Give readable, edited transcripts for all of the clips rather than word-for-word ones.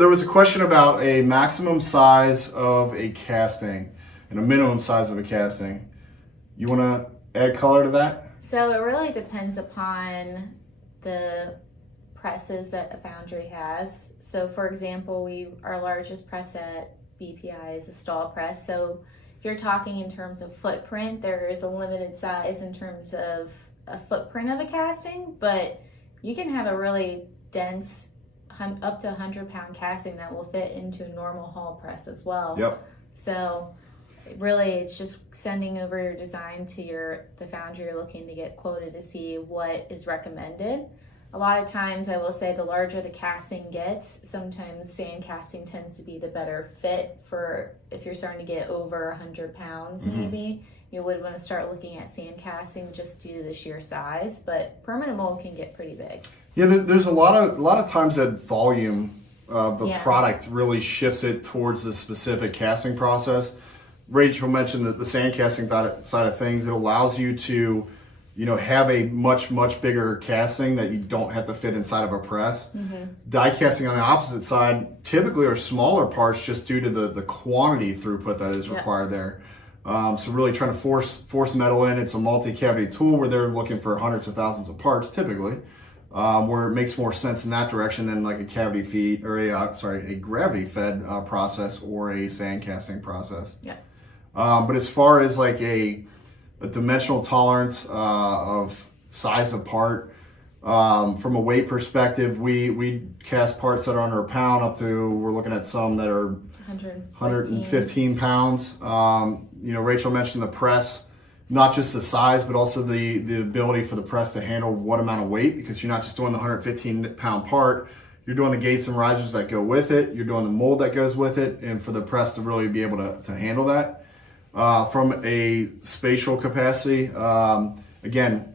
there was a question about a maximum size of a casting and a minimum size of a casting. You want to add color to that? So it really depends upon the presses that a foundry has. So for example, our largest press at BPI is a stall press. So if you're talking in terms of footprint, there is a limited size in terms of a footprint of a casting, but you can have a really dense up to 100-pound casting that will fit into a normal hall press as well. Yep. So really it's just sending over your design to the foundry you're looking to get quoted to see what is recommended. A lot of times I will say the larger the casting gets, sometimes sand casting tends to be the better fit for if you're starting to get over 100 pounds maybe. You would want to start looking at sand casting just due to the sheer size, but permanent mold can get pretty big. Yeah, there's a lot of times that volume of the product really shifts it towards the specific casting process. Rachel mentioned that the sand casting side of things, it allows you to, have a much bigger casting that you don't have to fit inside of a press. Die casting on the opposite side typically are smaller parts just due to the quantity throughput that is required there. So really trying to force metal in. It's a multi-cavity tool where they're looking for hundreds of thousands of parts typically, where it makes more sense in that direction than like a cavity feed or a gravity fed process or a sand casting process. Yeah. But as far as like a dimensional tolerance of size of part, from a weight perspective, we cast parts that are under a pound up to, we're looking at some that are 115 pounds. Rachel mentioned the press, not just the size, but also the ability for the press to handle what amount of weight, because you're not just doing the 115 pound part, you're doing the gates and risers that go with it, you're doing the mold that goes with it, and for the press to really be able to handle that. From a spatial capacity, again,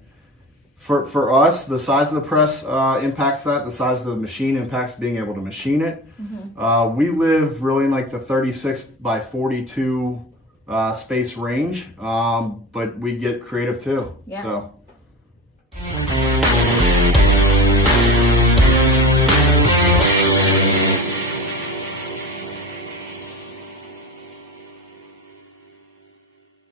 for us, the size of the press impacts that. The size of the machine impacts being able to machine it. We live really in like the 36 by 42 space range, but we get creative too. Yeah. So.